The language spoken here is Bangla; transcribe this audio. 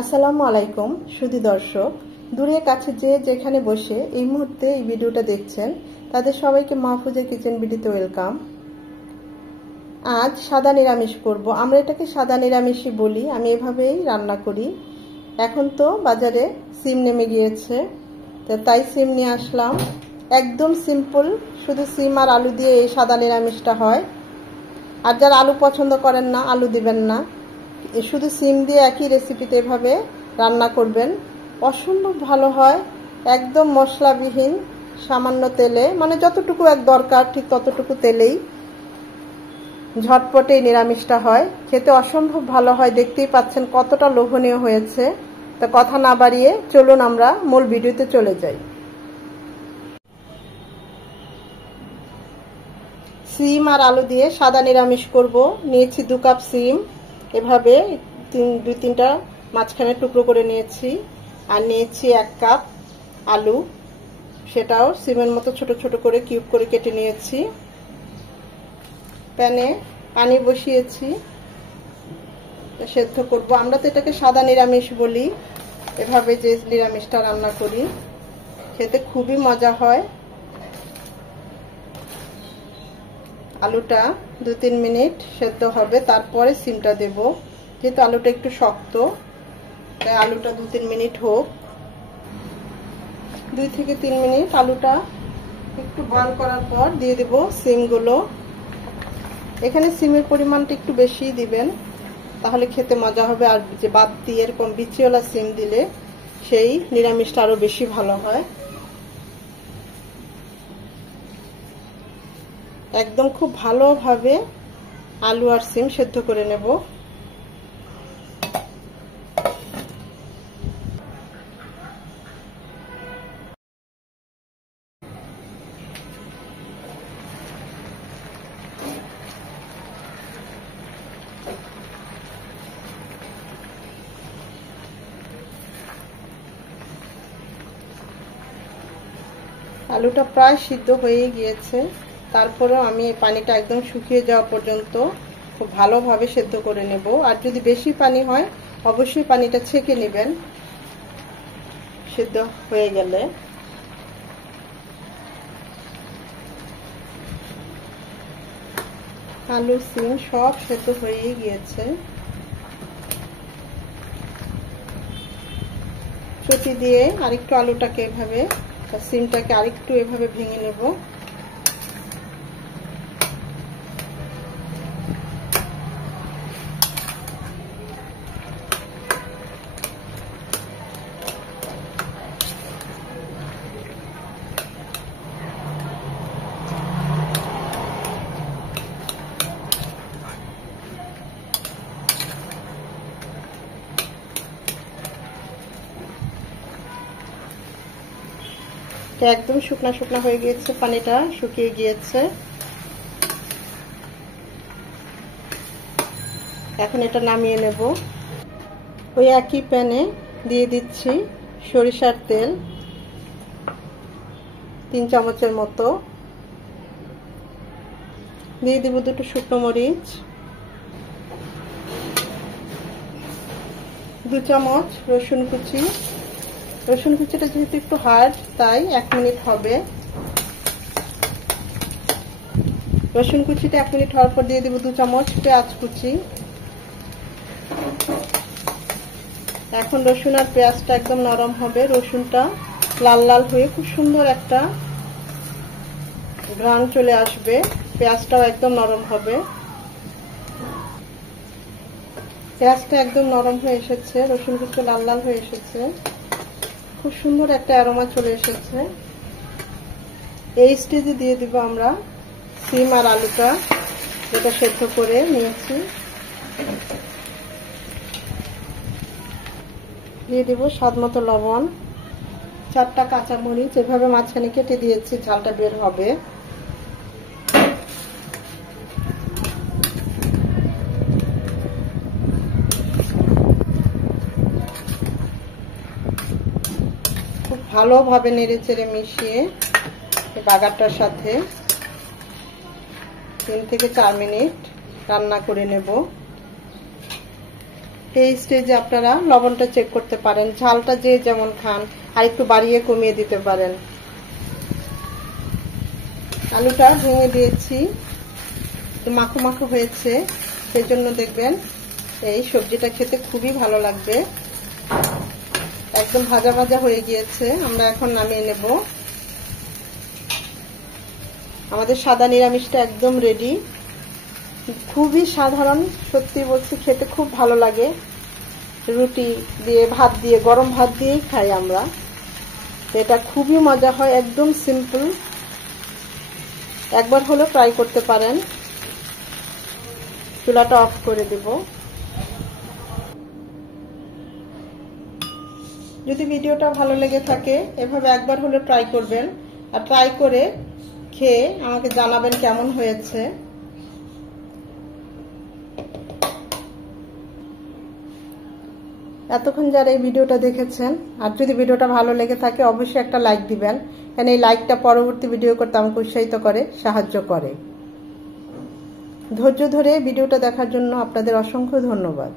আসসালামু আলাইকুম সুধী দর্শক, দূরে কাছে যে যেখানে বসে এই মুহূর্তে এই ভিডিওটা দেখছেন তাদের সবাইকে মাহফুজের কিচেন ভিডিওতে ওয়েলকাম। আজ সাদা নিরামিষ করব। আমরা এটাকে সাদা নিরামিষই বলি, আমি এভাবেই রান্না করি। এখন তো বাজারে সিম নেমে গিয়েছে, তো তাই সিম নিয়ে আসলাম। একদম সিম্পল, শুধু সিম আর আলু দিয়ে এই সাদা নিরামিষটা হয়। আর যারা আলু পছন্দ করেন না, আলু দিবেন না, শুধু সিম দিয়ে একই রেসিপিতে এভাবে রান্না করবেন, অসম্ভব ভালো হয়। একদম মশলাবিহীন, সামান্য তেলে, মানে যতটুকু এক দরকার ঠিক ততটুকু তেলেই ঝটপটে নিরামিষটা হয়। খেতে অসম্ভব ভালো হয়, দেখতেই পাচ্ছেন কতটা লোভনীয় হয়েছে। তা কথা না বাড়িয়ে চলুন আমরা মূল ভিডিওতে চলে যাই। সিম আর আলু দিয়ে সাদা নিরামিষ করব। নিয়েছি 2 কাপ সিম, এভাবে 2-3টা মাঝখানে টুকরো করে নিয়েছি। আর নিয়েছি 1 কাপ আলু, সেটাও সিমের মতো ছোট ছোট করে কিউব করে কেটে নিয়েছি। প্যানে পানি বসিয়েছি, সেদ্ধ করব। আমরা তো এটাকে সাদা নিরামিষ বলি। এভাবে যে নিরামিষটা রান্না করি খেতে খুবই মজা হয়। আলুটা 2-3 মিনিট সেদ্ধ হবে, তারপরে সিমটা দেব। যেহেতু আলুটা একটু শক্ত, তাই আলুটা 2-3 মিনিট হোক। 2 থেকে 3 মিনিট আলুটা একটু বয়ল করার পর দিয়ে দেব সিমগুলো। এখানে সিমের পরিমাণটা একটু বেশি দিবেন, তাহলে খেতে মজা হবে। আর যে বাতি এরকম বিচিওয়ালা সিম দিলে সেই নিরামিষটা আরো বেশি ভালো হয়। একদম খুব ভালোভাবে আলু আর সিম সেদ্ধ করে নেব। আলুটা প্রায় সিদ্ধ হয়ে গিয়েছে, তারপরেও আমি পানিটা একদম শুকিয়ে যাওয়া পর্যন্ত খুব ভালোভাবে সেদ্ধ করে নেব। আর যদি বেশি পানি হয় অবশ্যই পানিটা ছেঁকে নেবেন সেদ্ধ হয়ে গেলে। আলু সিম সব সেদ্ধ হয়ে গিয়েছে। চটি দিয়ে আরেকটু আলুটাকে এভাবে, সিমটাকে আরেকটু এভাবে ভেঙে নেব। একদম শুকনা শুকনা হয়ে গিয়েছে, পানিটা শুকিয়ে গিয়েছে। এখন এটা নামিয়ে নেব। ওই একই প্যানে দিয়ে দিচ্ছি সরিষার তেল 3 চামচের মতো। দিয়ে দিব 2টো শুকনো মরিচ, 2 চামচ রসুন কুচি। রসুন কুচিটা যেহেতু একটু হার্ড, তাই 1 মিনিট হবে। রসুন কুচিটা 1 মিনিট হওয়ার পর দিয়ে দেব 2 চামচ পেঁয়াজ কুচি। এখন রসুন আর পেঁয়াজটা একদম নরম হবে, রসুনটা লাল লাল হয়ে খুব সুন্দর একটা ঘ্রাণ চলে আসবে। পেঁয়াজটাও একদম নরম হবে। পেঁয়াজটা একদম নরম হয়ে এসেছে, রসুন কুচি লাল লাল হয়ে এসেছে, খুব সুন্দর একটা অ্যারোমা চলে এসেছে। এই স্টেজে দিয়ে দিব আমরা সিম আর আলুটা যেটা সেদ্ধ করে নিয়েছি। দিয়ে দিব স্বাদমতো লবণ, 4টা কাঁচামরিচ এভাবে মাঝখানে কেটে দিয়েছি, ঝালটা বের হবে। খুব ভালোভাবে নেড়ে চেড়ে মিশিয়ে বাগারটার সাথে 3 থেকে 4 মিনিট রান্না করে নেব। এই স্টেজে আপনারা লবণটা চেক করতে পারেন, ঝালটা যে যেমন খান আর একটু বাড়িয়ে কমিয়ে দিতে পারেন। আলুটা ভেঙে দিয়েছি, মাখো মাখো হয়েছে, সেই জন্য দেখবেন এই সবজিটা খেতে খুবই ভালো লাগবে। একদম ভাজা ভাজা হয়ে গিয়েছে, আমরা এখন নামিয়ে নেব। আমাদের সাদা নিরামিষটা একদম রেডি। খুবই সাধারণ, সত্যি বলছি খেতে খুব ভালো লাগে। রুটি দিয়ে, ভাত দিয়ে, গরম ভাত দিয়েই খাই আমরা। এটা খুবই মজা হয়, একদম সিম্পল। একবার হলে ট্রাই করতে পারেন। চুলাটা অফ করে দেব। যদি ভিডিওটা ভালো লেগে থাকে এভাবে একবার হলে ট্রাই করবেন, আর ট্রাই করে খেয়ে আমাকে জানাবেন কেমন হয়েছে। এতক্ষণ যারা এই ভিডিওটা দেখেছেন, আর যদি ভিডিওটা ভালো লেগে থাকে অবশ্যই একটা লাইক দিবেন, কারণ এই লাইকটা পরবর্তী ভিডিও করতে আমাকে উৎসাহিত করে, সাহায্য করে। ধৈর্য ধরে ভিডিওটা দেখার জন্য আপনাদের অসংখ্য ধন্যবাদ।